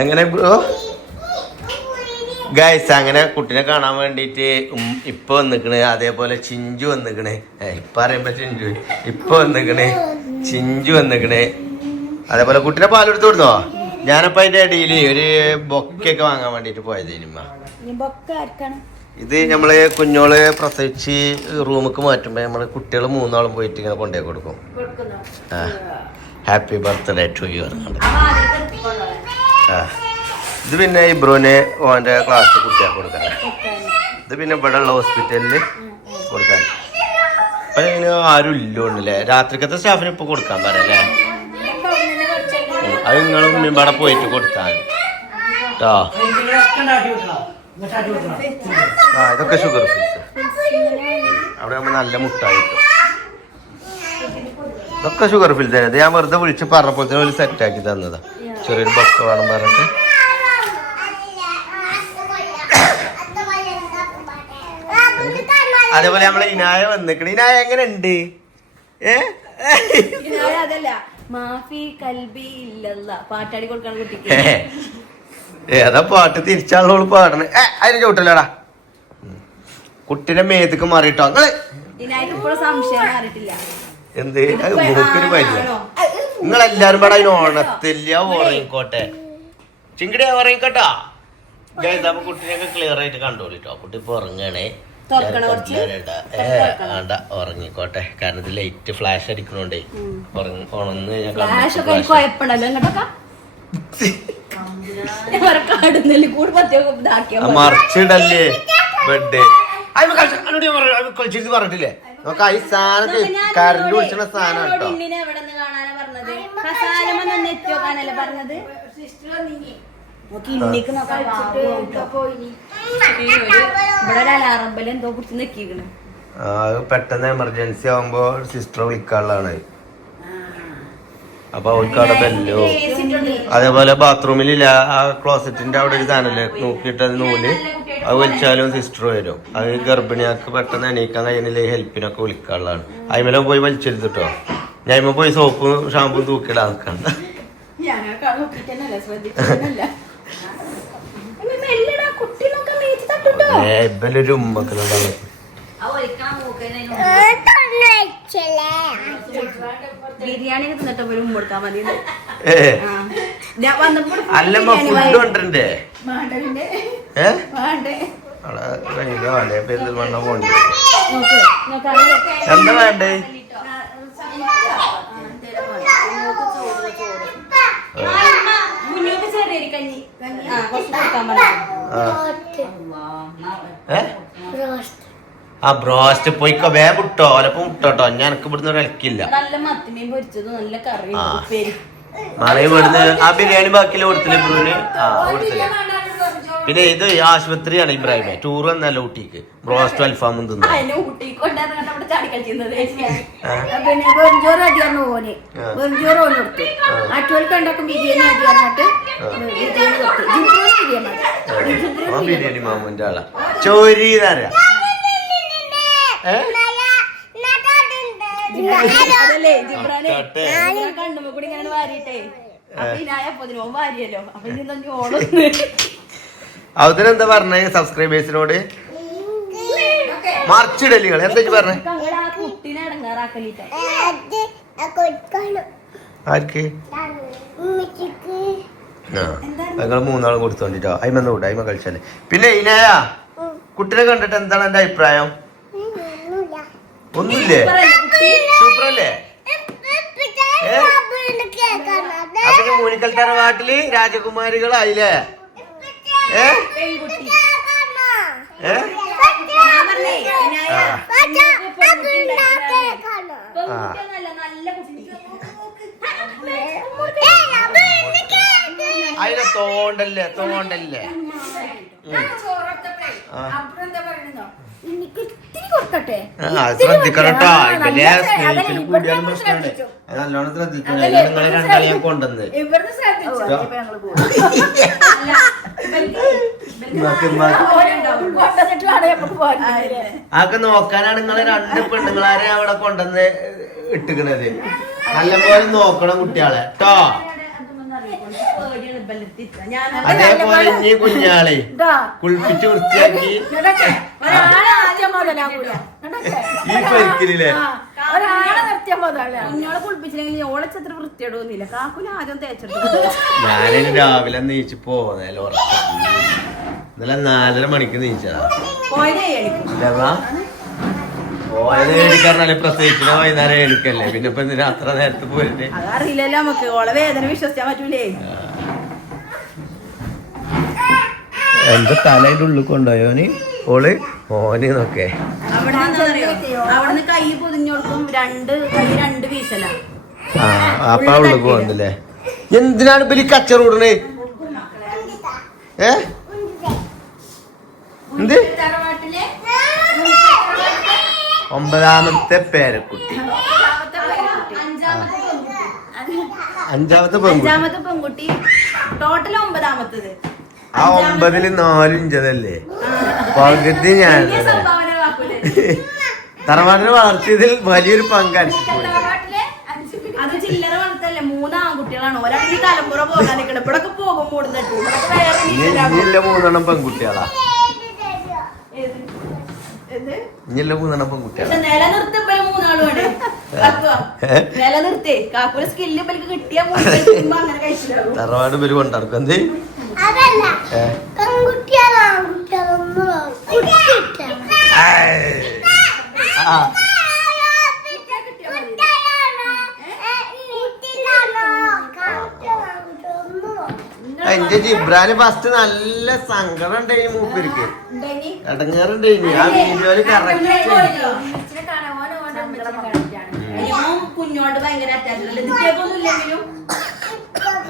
എങ്ങനെ bro? Guys അങ്ങനെ കുട്ടിനെ കാണാൻ വേണ്ടിയിട്ട് ഇപ്പൊ വന്നിക്കണ്. അതേപോലെ ചിഞ്ചു വന്നിക്കണ്. ഇപ്പൊ അറിയുമ്പോ ചിഞ്ചു. ഇപ്പൊ വന്നിക്കണ്. ചിഞ്ചു വന്നിക്കണ്. അതേപോലെ കുട്ടിനെ പാലെടുത്ത് കൊടുത്തോ? ഞാനപ്പോ അതിന്റെ ഇടയിൽ ഒരു ബൊക്കൊക്കെ വാങ്ങാൻ വേണ്ടിട്ട് പോയത് ഇനിമ ഇത് നമ്മൾ കുഞ്ഞോൾ പ്രസവിച്ച് റൂമിക്ക് മാറ്റുമ്പോ നമ്മൾ കുട്ടികൾ മൂന്നാളും പോയിട്ട് ഇങ്ങനെ കൊണ്ടേ കൊടുക്കും. ആ ഹാപ്പി ബർത്ത്ഡേ ടു യു പറഞ്ഞുകൊണ്ട് ഇത് പിന്നെ ഇബ്രോനെ ഓന്റെ ക്ലാസ് കുട്ടികൾക്ക് കൊടുക്കാൻ. ഇത് പിന്നെ ഇവിടെ ഉള്ള ഹോസ്പിറ്റലിൽ കൊടുക്കാൻ. അപ്പൊ ഇതിന് ആരും ഇല്ലോണ്ടല്ലേ രാത്രിക്കത്തെ സ്റ്റാഫിന് ഇപ്പൊ കൊടുക്കാൻ പറയല്ലേ. അത് നിങ്ങളും ഇവിടെ പോയിട്ട് കൊടുത്താൽ കേട്ടോ ആ ഇതൊക്കെ ഷുഗർ ഫീസ് അവിടെ ആകുമ്പോൾ നല്ല മുട്ടായി കിട്ടും. ഇതൊക്കെ ഷുഗർ ഫിൽ തന്നെ ഞാൻ വെറുതെ വിളിച്ച് പറഞ്ഞപ്പോൾ തന്നെ ഒരു സെറ്റ് ആക്കി തന്നതാ. ചെറിയൊരു ബൊക്ക വേണം പറഞ്ഞിട്ട്. അതേപോലെ നമ്മളെ ഇനായ വന്നിക്കണ. ഇനായ എങ്ങനെ ഉണ്ട് ഏ അതല്ല മാഫി കൽബി ഇല്ലല്ല. പാട്ടാടി കൊടുക്കാൻ കുട്ടിക്ക്. ഏ, ഏതാ പാട്ട് തിരിച്ചാളോൾ പാടണേ. ഏ അതിന് ചോട്ടല്ലടാ കുട്ടിന്റെ മേത്തക്ക് മാറിയിട്ടോ നിങ്ങൾ ഇപ്പോഴും സംശയം മാറിയിട്ടില്ല എന്ത്? മൂക്കൊരു മൂക്കൊരു നിങ്ങളെല്ലാരും പാടെ അതിന് ഓണത്തില്ല ഉറങ്ങിക്കോട്ടെ ചിങ്കിടി ഉറങ്ങിക്കോട്ടാ അപ്പൊ കുട്ടിനെയൊക്കെ ക്ലിയർ ആയിട്ട് കണ്ടോളിട്ടോ കുട്ടി ഇപ്പൊ ഉറങ്ങണേ. വേണ്ട ഉറങ്ങിക്കോട്ടെ. കാരണം ഇത് ലൈറ്റ് ഫ്ലാഷ് അടിക്കണോണ്ടേ. ഉണന്ന് ഞാൻ മറിച്ചിടല്ലേ? ബെഡ്. പറഞ്ഞിട്ടില്ലേ? നമുക്ക് ഈ സാധനം കരണ്ട് പിടിച്ചുള്ള സാധനം കേട്ടോ നിന്ന് പറഞ്ഞത്? കസാലമ നിന്ന് എത്തിയോക്കാനല്ലേ പറഞ്ഞത് നോക്കി. ഇന്നിക്ക് നോക്കാൻ ഇവിടെ ഒരു അലാറമ്പൽ എന്തോ കുറിച്ച് നിക്കിക്കണ്. പെട്ടെന്ന് എമർജൻസി ആവുമ്പോ സിസ്റ്റർ വിളിക്കാനുള്ളതാണ്. അപ്പൊ അവർക്ക് അവിടെ ബെല്ലോ അതേപോലെ ബാത്റൂമിലില്ല ആ ക്ലോസറ്റിന്റെ അവിടെ ഒരു സാധനല്ലേ? നോക്കിയിട്ട് നൂൽ. അത് വലിച്ചാലും സിസ്റ്റർ വരും. അത് ഗർഭിണിയാക്ക് പെട്ടെന്ന് എണീക്കാൻ കഴിയുന്നില്ല ഹെൽപ്പിനൊക്കെ വിളിക്കാനുള്ളതാണ്. അതിമേലെ പോയി വലിച്ചെടുത്തിട്ടോ? ഞാൻ അതിമ പോയി സോപ്പും ഷാമ്പും തൂക്കിയിടാൻ നിൽക്കണ്ട ഇബലൊരു ഉമ്മക്കുന്നുണ്ടാവും ബിരിയാണി ഒക്കെ തിന്നിട്ട് കൊടുക്കാൻ മതി ഫുഡ് മാണ്ടലിന്റെ ഏ വേണ്ടേ അവിടെ കഴിഞ്ഞ വേണ്ടേ പെരിന്തൽമണ്ണ പോണ്ടി നോക്ക് നോക്ക് അങ്ങനെ എന്താ വേണ്ടേ മുന്നോട്ട് ചെറിയ കഞ്ഞി ആ. ബ്രോസ്റ്റ്. പോയിക്കോ വേ വിട്ടോ ഓലപ്പം വിട്ടോട്ടോ ഞാൻ എനിക്ക് ഇവിടുന്ന് ഒരു ഇലക്കില്ല നല്ല മത്തിമീൻ പൊരിച്ചത് നല്ല കറി ഇവിടുന്ന് ആ ബിരിയാണി ബാക്കിയില്ല കൊടുത്തില്ലേ ബ്രൂന്? ആ കൊടുത്തില്ലേ. പിന്നെ ഇത് ആശുപത്രിയാണ് ഇബ്രാഹിമെ ടൂർ എന്നല്ല ഊട്ടിക്ക്. ബ്രോസ്റ്റ് അൽഫാമും തിന്നു. പിന്നെ വെറുംചോറ് അടിയാന്ന് ഓന്. ആ. വെറുംചോറ് ഓന് കൊടുത്തു. മറ്റോർക്ക് ഉണ്ടാക്കും ബിരിയാണി അടി പറഞ്ഞിട്ട് ബിരിയാണി കൊടുത്തു. ജിബ്രൂന് ബിരിയാണി മതി. ആ. ബിരിയാണി മാമുന്റെ ആളാ. ചോരി തരാ അതല്ലേ ജിബ്രാനെ. കണ്ണുമ്പോ കൂടി ഇങ്ങനെ വാരിട്ടേ അപ്പൊ ഇനായപ്പോ ഓൻ വാരിയല്ലോ. അപ്പൊ ഇനി ഓണം അതിനെന്താ പറഞ്ഞേ സബ്സ്ക്രൈബേഴ്സിനോട് മറിച്ചിടലികൾ എന്താ പറഞ്ഞേ? ആർക്ക്? ആ ഞങ്ങൾ മൂന്നാളും കൊടുത്തോണ്ടിട്ടോ. അയിമെന്ന് കൂട്ടെ അയിമ കളിച്ചല്ലേ പിന്നെ ഇനയ കുട്ടിനെ കണ്ടിട്ട് എന്താണ് എന്റെ അഭിപ്രായം? ഒന്നുമില്ലേ? അപ്പൊ ഈ മൂനിക്കൽ തറവാട്ടിൽ രാജകുമാരികളായില്ലേ? അതിനെ തോണ്ടല്ലേ തോണ്ടല്ലേ. ആ. എനിക്ക് ഇത്തിരി കൊടുക്കട്ടെ? ആ, ശ്രദ്ധിക്കണം കേട്ടോ ഇവലെ സ്നേഹിച്ചിന് കൂടിയാലും പ്രശ്നമാണ്. നല്ലോണം ശ്രദ്ധിക്കണം. നിങ്ങളെ രണ്ടാളെ ഞാൻ കൊണ്ടുവന്ന് നമുക്ക് നോക്കാനാണ് നിങ്ങളെ രണ്ട് പെണ്ണുങ്ങളാരെ അവിടെ കൊണ്ടുവന്ന് ഇട്ടുക്കണത് നല്ലപോലെ നോക്കണം കുട്ടികളെ കേട്ടോ അതേപോലെ ഇനി കുഞ്ഞാളെ കുളിപ്പിച്ച് വൃത്തിയാക്കി. ഈ പെരുക്കിലില്ലേ കുഞ്ഞോളെ കുളിപ്പിച്ചില്ലെങ്കിൽ കാക്കുല ആദ്യം തേച്ചെടുത്തു. ഞാനിനി രാവിലെ നീച്ച് പോന്നേല ഇന്നലെ നാലര മണിക്ക് നീച്ചതാ പോയതേ എണിക്കാറിനാല് പ്രത്യേകിച്ച് വൈകുന്നേരം എഴുക്കല്ലേ പിന്നെ ഇപ്പൊ എന്തിനാ അത്ര നേരത്തെ പോയിട്ട് അതറിയില്ലല്ലോ നമുക്ക്. ഓളെ വേദന വിശ്വസിക്കാൻ പറ്റൂലേ. എന്റെ തലയുടെ ഉള്ളിൽ കൊണ്ടുപോയോന് ഓൾ? ഓന് അവിടെ അവിടുന്ന് കൈ പൊതിഞ്ഞോടുക്കും രണ്ട് കൈ രണ്ട് വീശല. ആ അപ്പ ഉള്ളിൽ പോകുന്നില്ലേ എന്തിനാണ് ഇപ്പൊ ഈ കച്ചറ വിടണേ ഏ? എന്ത്? ഒമ്പതാമത്തെ പേരക്കുട്ടി. അഞ്ചാമത്തെ അഞ്ചാമത്തെ പെൺകുട്ടി. ടോട്ടൽ ഒമ്പതാമത്തത്. ആ ഒമ്പതിൽ നാലിഞ്ചതല്ലേ? പകുതി ഞാൻ കാക്കൂലേ വളർത്തിയതിൽ വലിയൊരു പങ്കാണ്. അത് ചില്ലറ വളർത്തല്ലേ? മൂന്ന് ആൺകുട്ടികളാണ്. ഒരാൾക്ക് തലമുറ പോകാൻ നിൽക്കണം ഇവിടൊക്കെ പോകും കൂടുന്നിട്ട് ഇവിടൊക്കെ വേറെ വീട്ടിലാകും. ഇനിയില്ല മൂന്നെണ്ണം പെൺകുട്ടികളാ? ഇനിയില്ല മൂന്നെണ്ണം പെൺകുട്ടികളാ. പക്ഷെ നിലനിർത്തിപ്പോ മൂന്നാളും ആണ് കാക്കുവാ. ഏ? നിലനിർത്തേ. കാക്കൂടെ സ്കില്ല് ഇപ്പൊ കിട്ടിയ തറവാട് പേര് എന്ത് ഏ? പെൺകുട്ടികളോ ആൺകുട്ടികളൊന്നും കുട്ടിയിട്ടാണ് ആ എന്റെ ജിബ്രാന് ഫസ്റ്റ് നല്ല സങ്കടം ഉണ്ടായി മൂപ്പർക്ക് ഇടങ്ങാറുണ്ട് ഇനി. ആ വീഡിയോയിൽ കറക്റ്റ്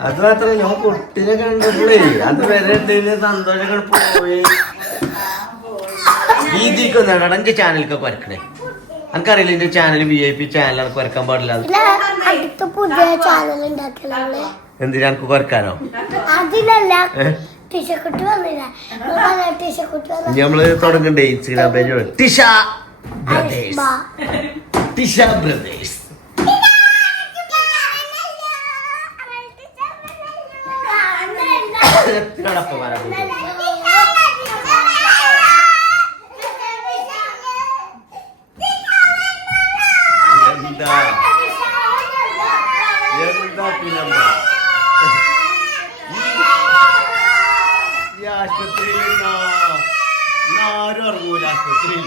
അത് മാത്രല്ല ഞാൻ കുട്ടിനെ കണ്ടപ്പോഴേ അത് വരെ ഉണ്ടെങ്കിൽ സന്തോഷങ്ങൾ പോയി. രീതിക്കൊന്നാണ് എന്റെ ചാനലൊക്കെ കുരക്കണേ എനിക്കറിയില്ല എന്റെ channel V I P channel എനിക്ക് കുരക്കാൻ പാടില്ല? അടുത്ത പുതിയ ചാനൽ എന്തിനാ എനിക്ക് അതിലല്ല ഇനി നമ്മൾ തുടങ്ങണ്ടേ Instagram page Tisha brothers. Tisha brothers. എത്രയോടൊപ്പം വരാൻ എന്താ? എന്താ പിന്നെ ഈ ആശുപത്രിയിൽ ആരും ഇറങ്ങൂല ആശുപത്രിയിൽ.